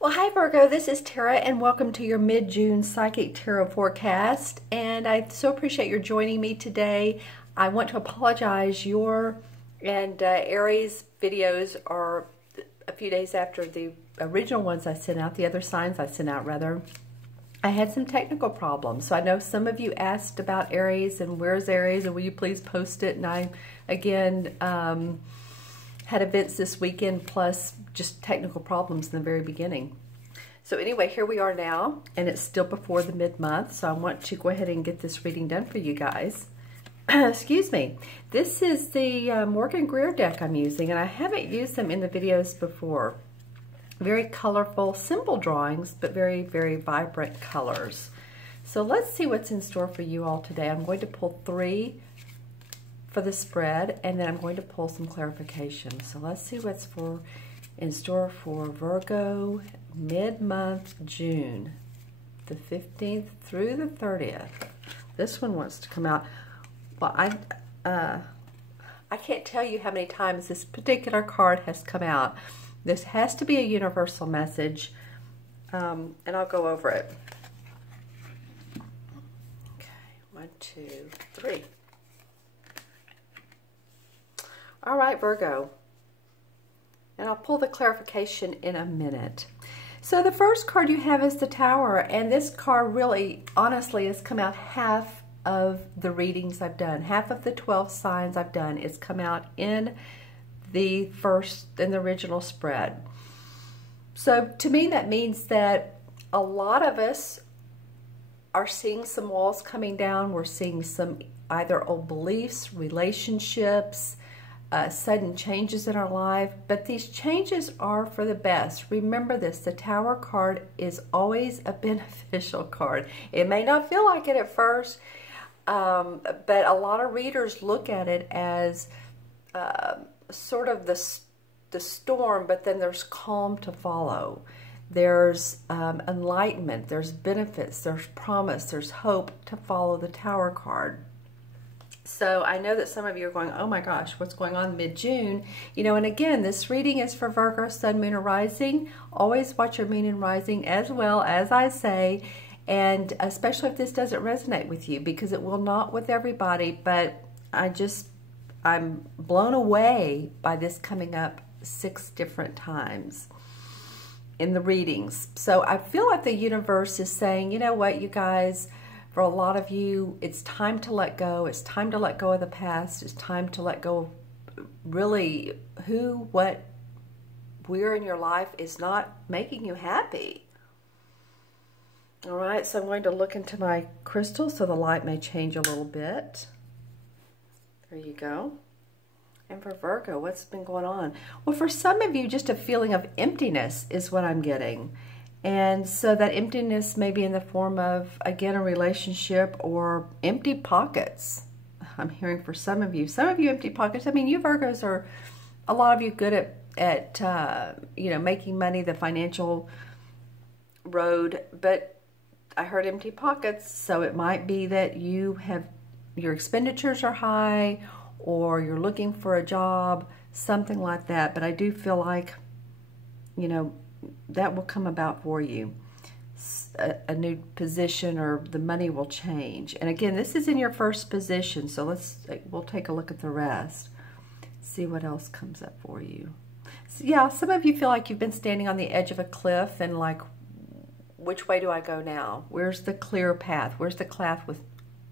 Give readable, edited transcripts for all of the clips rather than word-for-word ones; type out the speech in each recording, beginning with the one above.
Well, hi Virgo, this is Tara and welcome to your mid-June Psychic Tarot forecast. And I so appreciate your joining me today. I want to apologize. Aries videos are a few days after the original ones I sent out, the other signs I sent out rather. I had some technical problems. So I know some of you asked about Aries and where's Aries and will you please post it? And I, again, had events this weekend plus just technical problems in the very beginning. So anyway, here we are now, and it's still before the mid-month, so I want to go ahead and get this reading done for you guys. Excuse me. This is the Morgan Greer deck I'm using, and I haven't used them in the videos before. Very colorful, simple drawings, but very, very vibrant colors. So let's see what's in store for you all today. I'm going to pull 3 for the spread, and then I'm going to pull some clarification. So let's see what's in store for Virgo mid-month June, the 15th through the 30th. This one wants to come out. Well, I can't tell you how many times this particular card has come out. This has to be a universal message, and I'll go over it. Okay, 1, 2, 3. All right, Virgo. And I'll pull the clarification in a minute. So the first card you have is the Tower, and this card really, honestly, has come out half of the readings I've done. Half of the 12 signs I've done is come out in the original spread. So to me, that means that a lot of us are seeing some walls coming down. We're seeing some either old beliefs, relationships, sudden changes in our life, but these changes are for the best. Remember this, the Tower card is always a beneficial card. It may not feel like it at first, but a lot of readers look at it as sort of the storm, but then there's calm to follow. There's enlightenment, there's benefits, there's promise, there's hope to follow the Tower card. So I know that some of you are going, oh my gosh, what's going on mid-June? You know, and again, this reading is for Virgo, Sun, Moon, or Rising. Always watch your Moon and Rising as well, as I say, and especially if this doesn't resonate with you, because it will not with everybody, but I'm blown away by this coming up 6 different times in the readings. So I feel like the universe is saying, you know what, you guys, for a lot of you, it's time to let go. It's time to let go of the past. It's time to let go of really who, what, where in your life is not making you happy. All right, so I'm going to look into my crystal so the light may change a little bit. There you go. And for Virgo, what's been going on? Well, for some of you, just a feeling of emptiness is what I'm getting. And so that emptiness may be in the form of, again, a relationship or empty pockets. I'm hearing for some of you. Some of you empty pockets. I mean, you Virgos are, a lot of you good at you know, making money, the financial road. But I heard empty pockets. So it might be that you have, your expenditures are high or you're looking for a job, something like that. But I do feel like, you know, that will come about for you. A new position or the money will change. And again, this is in your first position, so we'll take a look at the rest. See what else comes up for you. So yeah, some of you feel like you've been standing on the edge of a cliff and like, which way do I go now? Where's the clear path? Where's the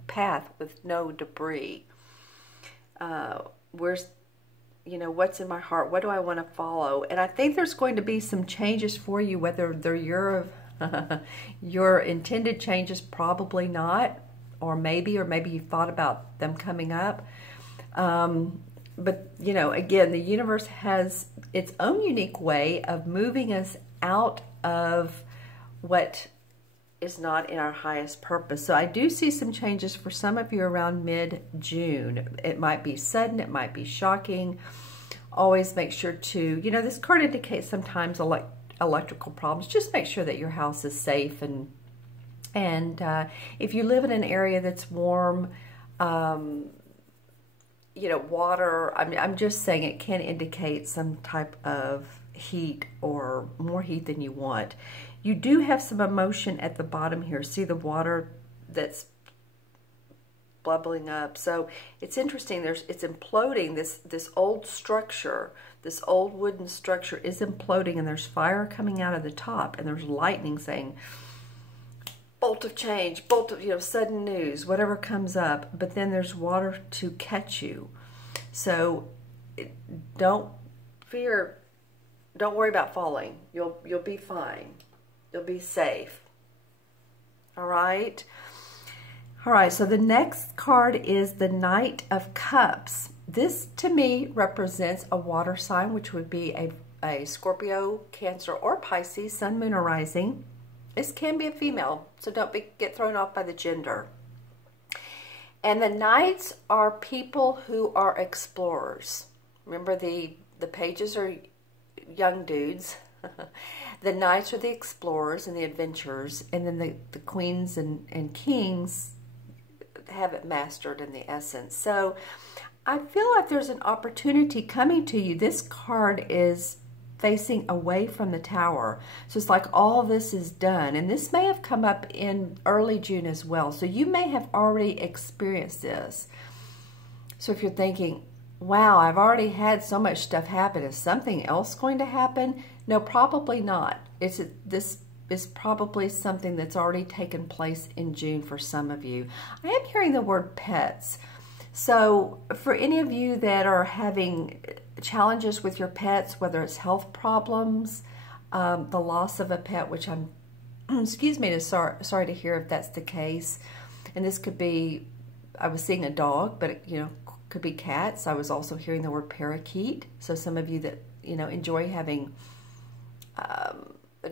path with no debris? Where's, you know, what's in my heart? What do I want to follow? And I think there's going to be some changes for you, whether they're your intended changes, probably not, or maybe you thought about them coming up. But, you know, again, the universe has its own unique way of moving us out of what is not in our highest purpose. So I do see some changes for some of you around mid-June. It might be sudden, it might be shocking. Always make sure to, you know, this card indicates sometimes electrical problems. Just make sure that your house is safe, and if you live in an area that's warm, you know, water, I'm just saying it can indicate some type of heat or more heat than you want. You do have some emotion at the bottom here. See the water that's bubbling up. So it's interesting. It's imploding. This old structure, this old wooden structure is imploding, and there's fire coming out of the top, and there's lightning saying, bolt of change, bolt of, sudden news, whatever comes up. But then there's water to catch you. So don't fear. Don't worry about falling. You'll be fine. You'll be safe. All right. All right. So the next card is the Knight of Cups. This to me represents a water sign, which would be a Scorpio, Cancer, or Pisces, Sun, Moon, or Rising. This can be a female, so don't get thrown off by the gender. And the Knights are people who are explorers. Remember, the pages are young dudes. The Knights are the explorers and the adventurers, and then the queens and kings have it mastered in the essence. So I feel like there's an opportunity coming to you. This card is facing away from the Tower. So it's like all this is done. And this may have come up in early June as well. So you may have already experienced this. So if you're thinking, wow, I've already had so much stuff happen, is something else going to happen? No, probably not. This is probably something that's already taken place in June for some of you. I am hearing the word pets. So for any of you that are having challenges with your pets, whether it's health problems, the loss of a pet, which I'm, excuse me, sorry to hear if that's the case. And this could be, I was seeing a dog, but it, could be cats. I was also hearing the word parakeet. So some of you that, enjoy having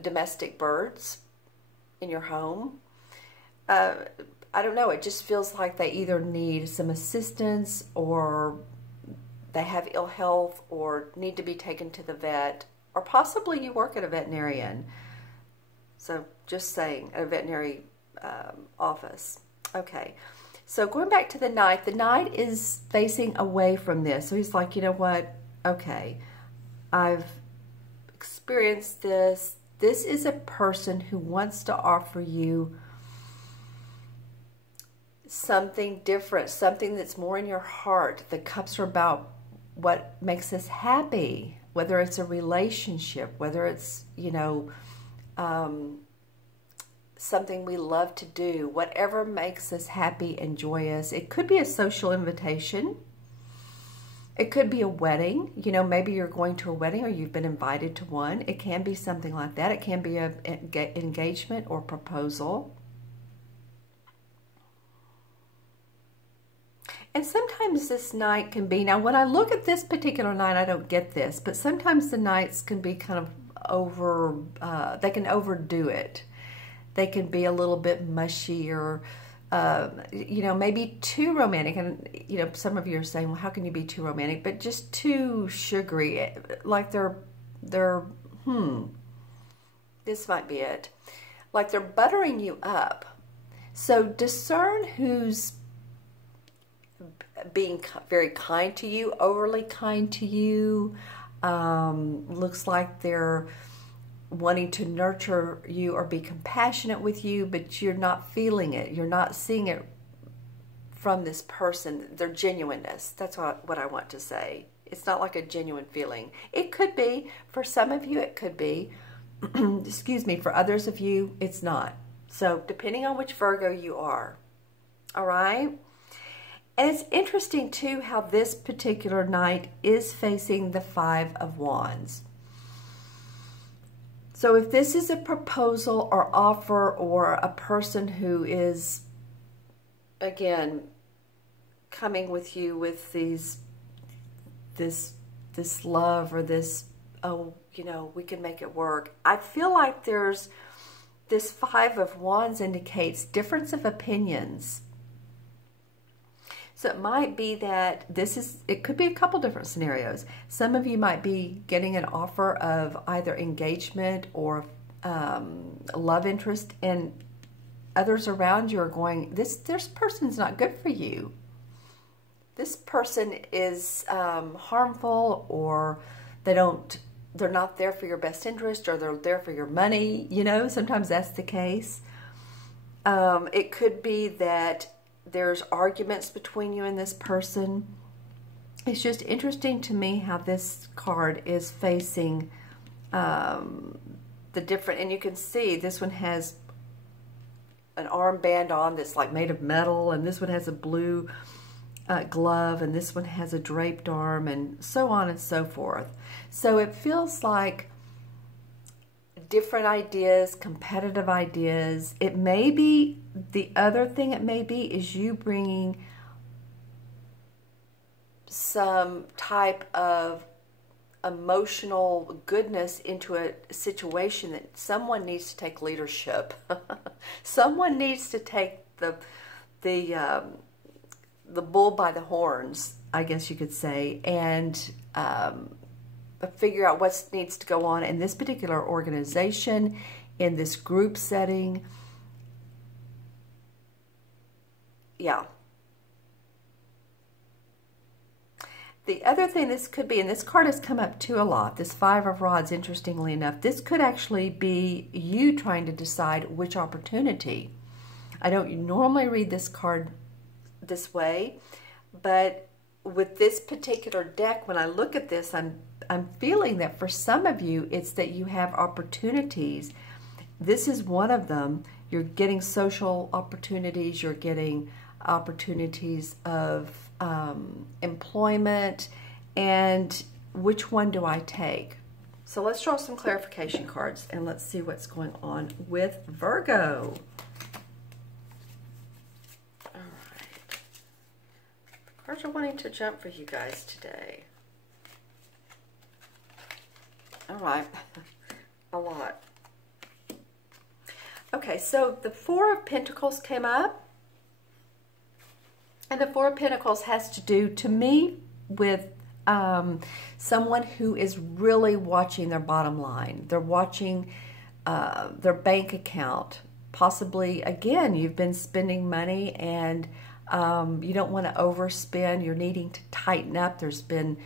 domestic birds in your home. I don't know, it just feels like they either need some assistance, or they have ill health, or need to be taken to the vet, or possibly you work at a veterinarian. So just saying, a veterinary office. Okay, so going back to the Knight is facing away from this. So he's like, you know what? Okay, I've experienced this. This is a person who wants to offer you something different, something that's more in your heart. The cups are about what makes us happy, whether it's a relationship, whether it's, something we love to do, whatever makes us happy and joyous. It could be a social invitation. It could be a wedding. Maybe you're going to a wedding or you've been invited to one. It can be something like that. It can be an engagement or proposal. And sometimes this Knight can be, now when I look at this particular Knight, I don't get this, but sometimes the Knights can be kind of they can overdo it. They can be a little bit mushy, or, maybe too romantic. And, some of you are saying, well, how can you be too romantic? But just too sugary, like this might be it. Like they're buttering you up. So discern who's being very kind to you, overly kind to you. Looks like they're wanting to nurture you or be compassionate with you, but you're not feeling it. You're not seeing it from this person, their genuineness. That's what I want to say. It's not like a genuine feeling. It could be. For some of you, it could be. Excuse me. For others of you, it's not. So depending on which Virgo you are. All right? And it's interesting, too, how this particular Knight is facing the Five of Wands. So if this is a proposal or offer, or a person who is, again, coming with you with this love, or this, oh, we can make it work. I feel like there's this Five of Wands indicates difference of opinions. So it might be that it could be a couple different scenarios. Some of you might be getting an offer of either engagement or love interest, and others around you are going, this person's not good for you. This person is harmful, or they don't they're not there for your best interest, or they're there for your money. You know, sometimes that's the case. It could be that there's arguments between you and this person. It's just interesting to me how this card is facing the different, and you can see this one has an armband on that's like made of metal, and this one has a blue glove, and this one has a draped arm, and so on and so forth. So it feels like different ideas, competitive ideas. It may be, the other thing it may be is you bringing some type of emotional goodness into a situation that someone needs to take leadership. Someone needs to take the bull by the horns, I guess you could say, and figure out what needs to go on in this particular organization, in this group setting. Yeah. The other thing this could be, and this card has come up too a lot, this Five of Rods, interestingly enough, this could actually be you trying to decide which opportunity. I don't normally read this card this way, but with this particular deck, when I look at this, I'm feeling that for some of you, it's that you have opportunities. This is one of them. You're getting social opportunities, you're getting opportunities of employment, and which one do I take? So let's draw some clarification cards and let's see what's going on with Virgo. All right. The cards are wanting to jump for you guys today. All right. A lot. Okay, so the Four of Pentacles came up. And the Four of Pentacles has to do, to me, with someone who is really watching their bottom line. They're watching their bank account. Possibly, again, you've been spending money and you don't want to overspend. You're needing to tighten up. There's been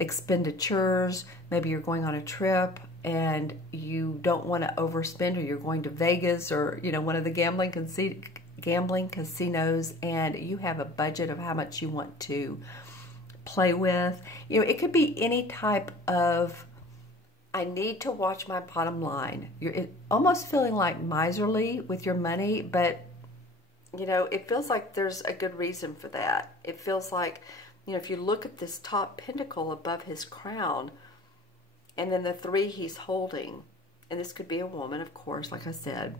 expenditures. Maybe you're going on a trip and you don't want to overspend, or you're going to Vegas, or, you know, one of the gambling casinos, and you have a budget of how much you want to play with. You know, it could be any type of, I need to watch my bottom line. You're almost feeling like miserly with your money, but, you know, it feels like there's a good reason for that. It feels like, you know, if you look at this top pentacle above his crown, and then the three he's holding, and this could be a woman, of course, like I said,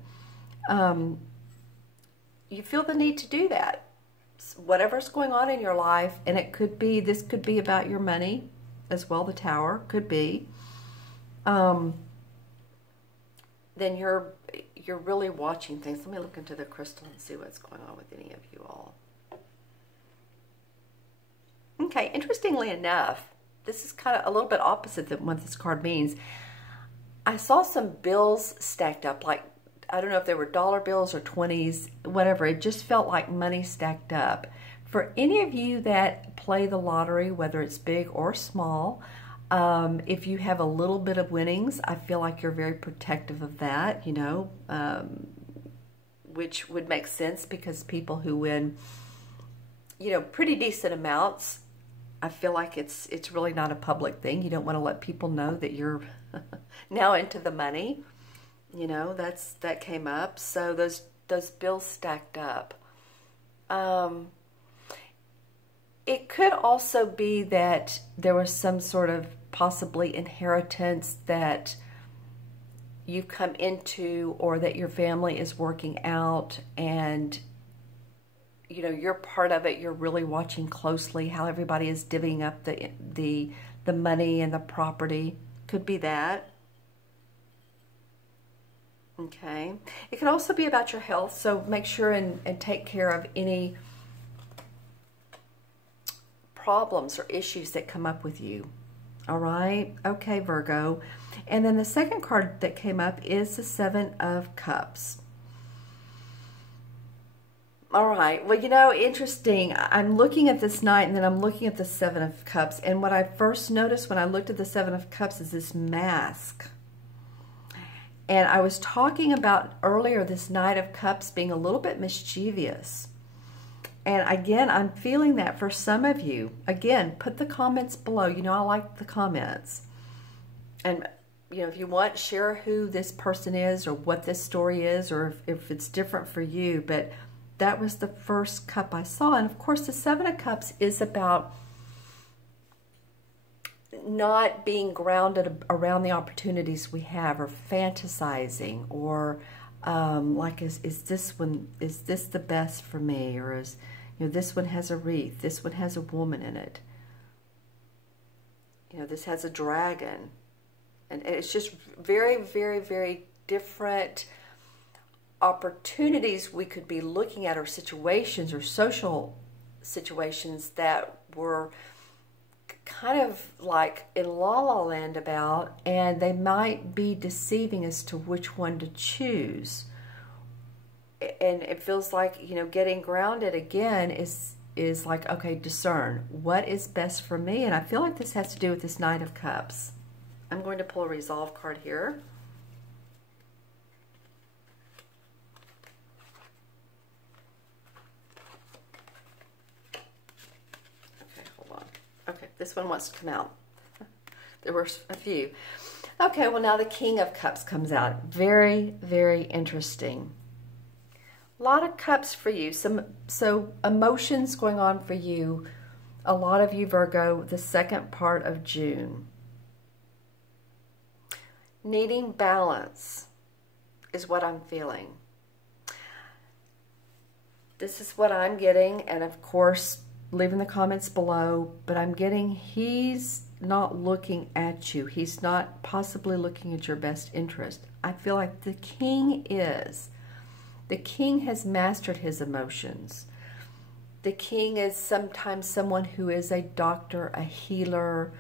you feel the need to do that. Whatever's going on in your life, and it could be, this could be about your money as well, the Tower could be, then you're really watching things. Let me look into the crystal and see what's going on with any of you all. Okay, interestingly enough, this is kind of a little bit opposite than what this card means. I saw some bills stacked up, like, I don't know if they were dollar bills or 20s, whatever. It just felt like money stacked up. For any of you that play the lottery, whether it's big or small, if you have a little bit of winnings, I feel like you're very protective of that, you know, which would make sense, because people who win, you know, pretty decent amounts, I feel like it's really not a public thing. You don't want to let people know that you're now into the money. You know, that came up. So those bills stacked up. It could also be that there was some sort of possibly inheritance that you've come into, or that your family is working out, and, you know, you're part of it. You're really watching closely how everybody is divvying up the money and the property. Could be that. Okay. It can also be about your health, so make sure and take care of any problems or issues that come up with you. All right? Okay, Virgo. And then the second card that came up is the Seven of Cups. All right. Well, you know, interesting. I'm looking at this Knight and then I'm looking at the Seven of Cups. And what I first noticed when I looked at the Seven of Cups is this mask. And I was talking about earlier this Knight of Cups being a little bit mischievous. And again, I'm feeling that for some of you. Again, put the comments below. You know, I like the comments. And, you know, if you want, share who this person is or what this story is or if it's different for you. But that was the first cup I saw. And, of course, the Seven of Cups is about not being grounded around the opportunities we have or fantasizing or like, is this the best for me? Or is, you know, this one has a wreath, this one has a woman in it. You know, this has a dragon. And it's just very, very, very different opportunities we could be looking at, or situations or social situations that were kind of like in la la land about, and they might be deceiving as to which one to choose. And it feels like, you know, getting grounded again is like, okay, discern what is best for me. And I feel like this has to do with this Knight of Cups. I'm going to pull a resolve card here. Okay, hold on. Okay, this one wants to come out. There were a few. Okay, well now the King of Cups comes out. Very, very interesting. A lot of cups for you. So emotions going on for you. A lot of you, Virgo, the second part of June. Needing balance is what I'm feeling. This is what I'm getting, and of course, leave in the comments below, but I'm getting he's not looking at you. He's not possibly looking at your best interest. I feel like the King is. The King has mastered his emotions. The King is sometimes someone who is a doctor, a healer.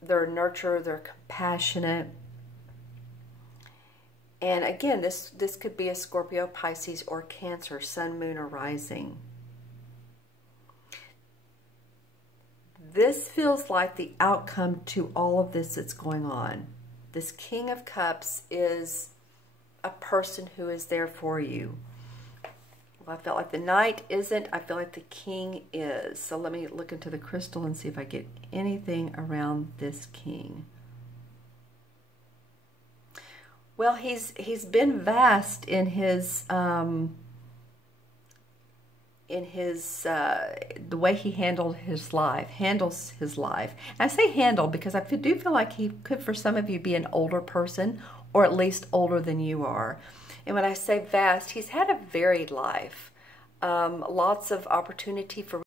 They're a nurturer, they're compassionate. And again, this could be a Scorpio, Pisces, or Cancer, Sun, Moon, or Rising. This feels like the outcome to all of this that's going on. This King of Cups is a person who is there for you. Well, I felt like the Knight isn't. I feel like the King is. So let me look into the crystal and see if I get anything around this King. Well, he's been vast in his the way he handles his life. And I say handle because I do feel like he could, for some of you, be an older person, or at least older than you are. And when I say vast, he's had a varied life. Lots of opportunity for